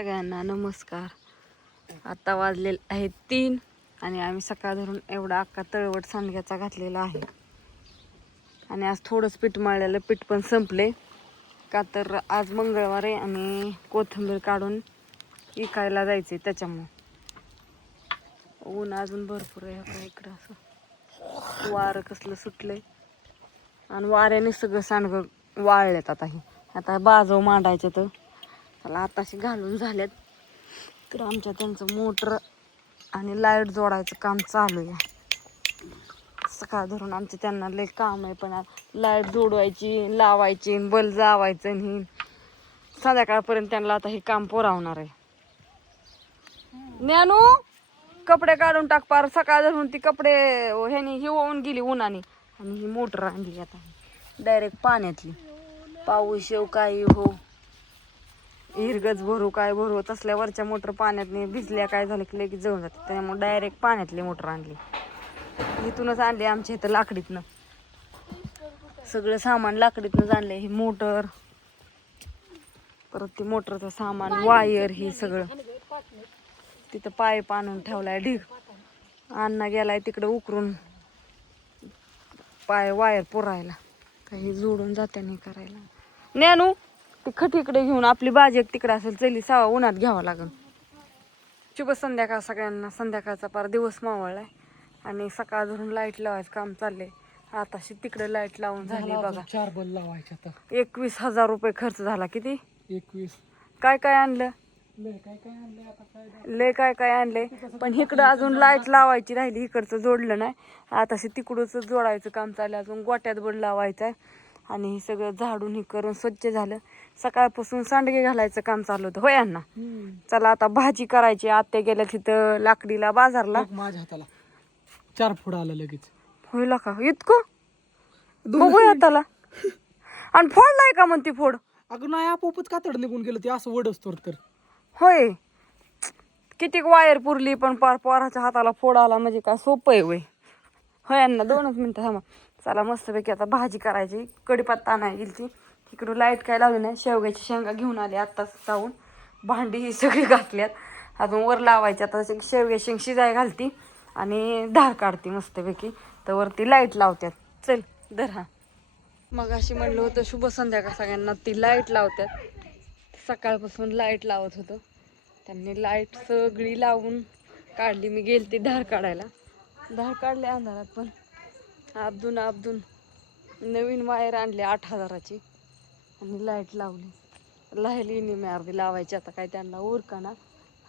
सगळ्यांना नमस्कार. आता वाजलेले आहेत 3 आणि आम्ही सकाळ धरून एवढा अख्खा तळवट सांडग्याचा घातलेला आहे. आणि आज थोडंच पीठ मळलेलं पीठ पण संपले का तर आज मंगळवार आहे आणि कोथिंबीर काढून विकायला जायचे त्याच्यामुळे. ऊन अजून भरपूर आहे का इकडं. असं वारं कसलं सुटलंय आणि वाऱ्याने सगळं सांडगं वाळलेत. आता बाजव मांडायचं तर त्याला आताशी घालून झाल्यात. तर आमच्या त्यांचं मोटर आणि लाईट जोडायचं काम चालू आहे. सकाळ धरून आमचं त्यांना लय काम आहे. पण लाईट जोडवायची, लावायची, बल्ब जावायचं आणि संध्याकाळपर्यंत त्यांना आता हे काम पुरवणार आहे. ज्ञानू कपडे काढून टाक. पार सकाळ धरून ती कपडे ह्यानी ही होऊन गेली उन्हाने. आणि ही मोटर आणली आता डायरेक्ट पाण्यातली. पाऊस येऊ काही हो, हिरगच भरू काय भरू, तसल्या वरच्या मोटर पाण्यात भिजल्या काय झालं की लगेच जळून जाते. त्यामुळे डायरेक्ट पाण्यातली मोटर आणली. इथूनच आणली आमच्या इथं लाकडीतनं. सगळं सामान लाकडीतनंच आणलंय. ही मोटर, परत ती मोटरचं सामान, वायर, हे सगळं तिथं पाईप आणून ठेवलाय ढीग. अण्णा गेलाय तिकडं उकरून वायर पुरायला. काही जोडून जाते नाही करायला. ज्ञानू ती खट इकडे घेऊन, आपली बाजी एक तिकडे असेल चली सावा उन्हात घ्यावं लागेल. शुभ संध्याकाळ सगळ्यांना. संध्याकाळचा पार दिवस मावळलाय आणि सकाळ धरून लाईट लावायचं काम चाललंय. आताशी तिकडे लाईट लावून झाली बघा. 4 बल्ब लावायचे आता. 21,000 रुपये खर्च झाला. किती? 21. काय काय आणलं? लय काय काय आणले. पण इकडं अजून लाईट लावायची राहिली. इकडचं जोडलं नाही. आताशी तिकडच जोडायचं काम चाललं. अजून गोट्यात बड लावायचं आहे. आणि हे सगळं झाडून हे करून स्वच्छ झालं. सकाळपासून सांडगे घालायचं काम चालू होतं. होय अण्णा? चला आता भाजी करायची. आत्या गेल्या तिथं लाकडीला बाजारला. माझ्या हाताला 4 फूड आलं लगेच. होईल का इतकं? बघूया हाताला. आणि फोडलाय का म्हणते फोड? अगं नाही, आपोआपच कातड निघून गेलं ते असं वडस्तोर तर. होय, किती वायर पुरली पण पार पोराच्या हाताला फोड आला म्हणजे काय सोपं आहे? होय अण्णा 2च मिनिटं थांबा. चला मस्तपैकी आता भाजी करायची. कढीपत्ता नाही गेली ती. इकडं लाईट काय लावली नाही. शेवग्याची शेंगा घेऊन आली आत्ताच जाऊन. भांडी ही सगळी घातल्यात. अजून वर लावायची. आता शेवग्याची शेंग शिजाय घालती आणि धार काढते मस्तपैकी. तर वरती लाईट लावत्यात. चल धर. हा मग अशी म्हणलं होतं शुभ संध्याकाळ सगळ्यांना. ती लाईट लावत्यात. सकाळपासून लाईट लावत होतं. त्यांनी लाईट सगळी लावून काढली. मी गेलते धार काढायला. धार काढले अंधारात पण आपदून नवीन वायर आणली 8,000ची आणि लाईट लावली. लायली नाही मी अर्धी लावायची. आता काय त्यांना उरकाना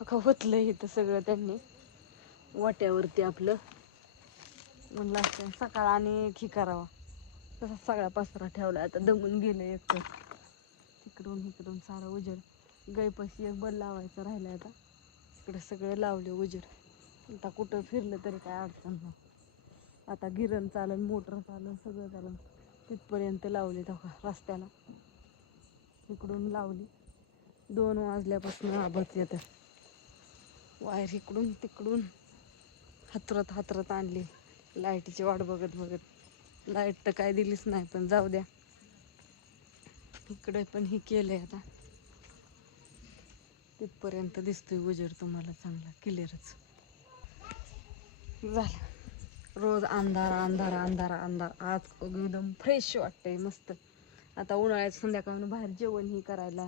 होतलं इथं सगळं. त्यांनी वाट्यावरती आपलं म्हणलं असतं सकाळ आणि खी करावा. तसा सगळा पसरा ठेवला. आता दमून गेलं एक इकडून सारं उजेड. गायपाशी एक बल लावायचं राहिलं. आता इकडं सगळं लावलं उजेड. आता कुठं फिरलं तरी काय अडचण नाही. आता गिरण चालन, मोटर चालन, सगळं चालन. तिथपर्यंत लावली तेव्हा रस्त्याला. इकडून लावली. 2 वाजल्यापासून आबत येतं. वायर इकडून तिकडून हातरत आणली. लाईटीची वाट बघत. लाईट तर काय दिलीच नाही पण जाऊ द्या. इकडे पण ही केलंय. आता तिथपर्यंत दिसतोय उजेड तुम्हाला चांगला क्लिअरच झाला. रोज अंधार. आज एकदम फ्रेश वाटतंय मस्त. आता उन्हाळ्यात संध्याकाळून बाहेर जेवण ही करायला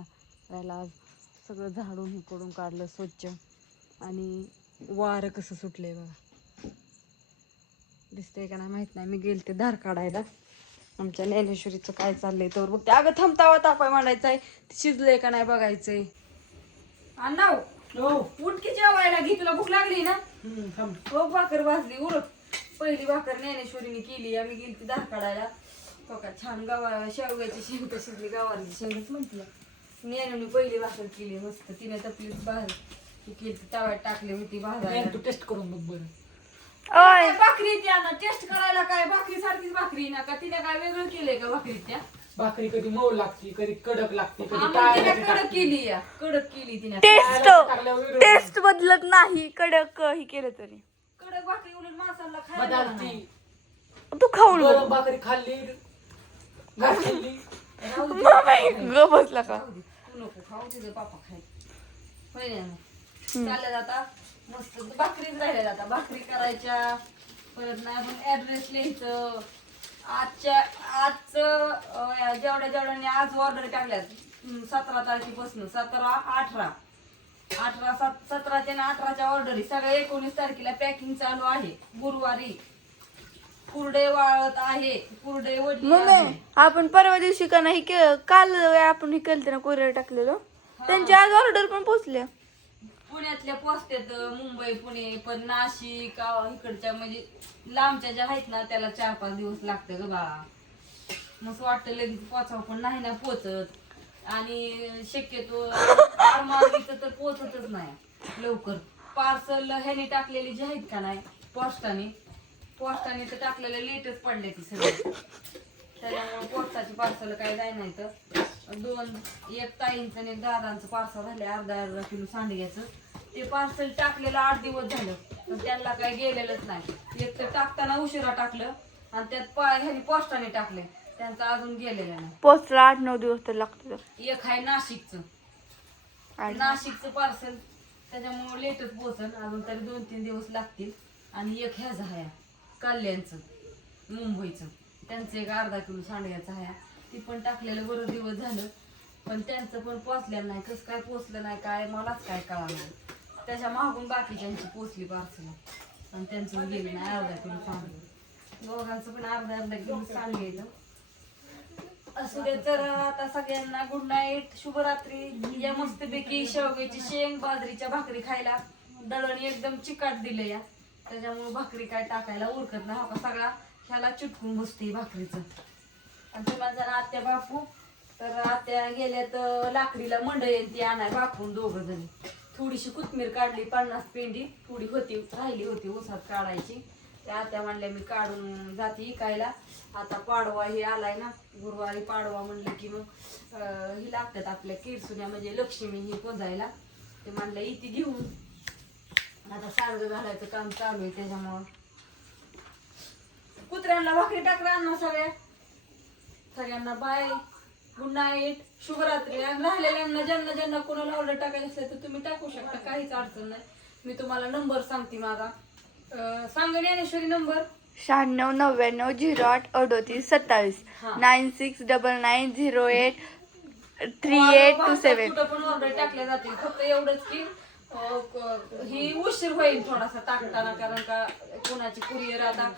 आज सगळं झाडून हे करून काढलं स्वच्छ. आणि वारं कसं सुटलंय बघा. दिसतंय का नाही माहित नाही. मी गेलते धार काढायला. आमच्या ज्ञानेश्वरीचं काय चाललंय तर बघते. अगं थांबतावा तापाय मांडायचंय. शिजलंय का नाही बघायचंय. अण्णा उठ की जेवायला घे. तुला भूक लागली ना? हो भाकर भाजली. उरक. पहिली भाकर ज्ञानेश्वरीने केली. आम्ही गेलती धार काढायला. बघा छान शेवग्याची शेंग तर शिजली. गवारीची शेंगच म्हणते. ज्ञानूने पहिली भाकर केली मस्त. तिने तपलीच बाहेर केली. तव्यात टाकली होती भाजायला. तू टेस्ट करून बघ बरं. भाकरी त्या टेस्ट करायला काय भाकरी सारखीच भाकरी ना का? तिने काय वेगळं केलंय का भाकरी? त्या भाकरी कधी मऊ लागते, कधी कडक लागते, कधी कडक केली तिने. टेस्ट बदलत नाही. कडक ही केलं तरी. कडक भाकरी उलट माणसाला खायला. तू खाऊन गरम भाकरी खाल्ली घातली ग बसला का? तू नको खाऊ. तुझं पापा खाय. होय ना चालल्या जाता मस्त भाकरीच राहिल्या जाता भाकरी करायच्या परत नाही पण ऍड्रेस लिहायचं आजचं जेवढ्याने आज ऑर्डर टाकल्यात 17 तारखेपासून 17, 18, 17च्या आणि 18च्या ऑर्डरी सगळ्या 19 तारखेला पॅकिंग चालू आहे. गुरुवारी कुरडे वाळत आहे कुरडे वडली आहे. मम्मी आपण परवा दिवशी का नाही काल आपण हे केलं ना कुरिअर टाकलेलं त्यांची आज ऑर्डर पण पोहोचल्या. पुण्यातल्या पोचतात मुंबई पुणे पण नाशिक इकडच्या म्हणजे लांबच्या ज्या आहेत ना त्याला 4-5 दिवस लागतं ग बाळा. मस्त वाटतं लगेच पोचावं पण नाही ना पोचत आणि शक्यतो आरमावीचं तर पोचतच नाही लवकर. पार्सल ह्याने टाकलेली जी आहेत का नाही पोस्टाने तर टाकलेले लेटच पडले ती सगळे त्याच्यामुळे पोस्टाची पार्सल काय जाय नाही तर एक ताईंचं आणि एक दादांचं पार्सल झाले अर्धा किलो सांडग्याचं ते पार्सल टाकलेलं 8 दिवस झालं पण त्यांना काही गेलेलंच नाही. एक तर टाकताना उशिरा टाकलं आणि त्यात ह्यानी पोस्टाने टाकले त्यांचं अजून गेलेलं नाही. पोचला 8-9 दिवस तर लागतो. एक आहे नाशिकचं पार्सल त्याच्यामुळे लेटच पोचल अजून तरी 2-3 दिवस लागतील. आणि एक ह्याच आहे कल्याणचं मुंबईचं त्यांचं एक अर्धा किलो सांडग्याचं आहे ती पण टाकलेलं बरं दिवस झालं पण त्यांचं पण पोचलेलं नाही. कसं काय पोचलं नाही काय मलाच काय कळलं. त्याच्या मागून बाकीच्यांची पोचली पार्सल आणि त्यांचं गेलं नाही अर्धा किलो सांडगे दोघांचं पण अर्धा किलो सांडगेलं. असू दे तर आता सगळ्यांना गुड नाईट शुभरात्री. या मस्तपैकी शेवग्याची शेंग बाजरीच्या भाकरी खायला दळण एकदम चिकाट दिले या त्याच्यामुळे भाकरी काय टाकायला उरकत नाही. हा सगळा ह्याला चिटकून बसते भाकरीचं. आणि तुम्हाला जरा आत्या बापू तर आत्या गेल्या तर लाकडीला मंडळ येईल ती आणाय बापून 2 जणी. थोडीशी कोथमीर काढली 50 पेंडी थोडी राहिली होती ऊसात काढायची त्या आत्या म्हणल्या मी काढून जाते इकायला. आता पाडवा हे आलाय ना गुरुवारी पाडवा म्हणलं की मग ही लागतात आपल्या किरसुन्या म्हणजे लक्ष्मी ही पोजायला ते म्हणलं इथे घेऊन आता सारगं घालायचं काम चालू आहे त्याच्यामुळं कुत्र्यांना भाकरी टाकला ना सगळ्यांना बाय गुड नाईट शुभरात्री. आणि राहिलेल्यांना ज्यांना कोणाला ऑर्डर टाकायचं असेल तर तुम्ही टाकू शकता काहीच अडचण नाही. मी तुम्हाला नंबर सांगते माझा सांगा ज्ञानेश्वरी नंबर 9699083827 9699083827. कुठं पण ऑर्डर टाकल्या जातील फक्त एवढंच की ही उशीर होईल थोडासा टाकताना कारण का कोणाची कुरिअर आता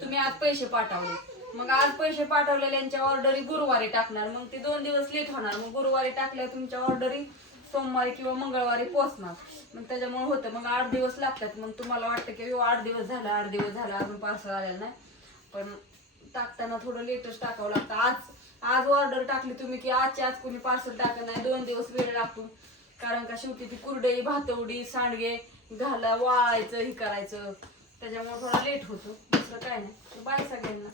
तुम्ही आज पैसे पाठवले मग आज पैसे पाठवलेल्यांच्या ऑर्डरी गुरुवारी टाकणार मग ते 2 दिवस लेट होणार. मग गुरुवारी टाकल्या तुमच्या ऑर्डरी सोमवारी किंवा मंगळवारी पोहोचणार मग त्याच्यामुळे होतं मग 8 दिवस लागतात. मग तुम्हाला वाटतं की 8 दिवस झाला अजून पार्सल आलेलं नाही पण टाकताना थोडं लेटच टाकावं लागतं. आज ऑर्डर टाकली तुम्ही की आजच्या आज कोणी पार्सल टाकत नाही 2 दिवस वेळ लागतो कारण का शेवटी ती कुरडई भातवडी सांडगे घाला वाळायचं हे करायचं त्याच्यामुळे थोडा लेट होतो दुसरं काय नाही. बाय सगळ्यांना.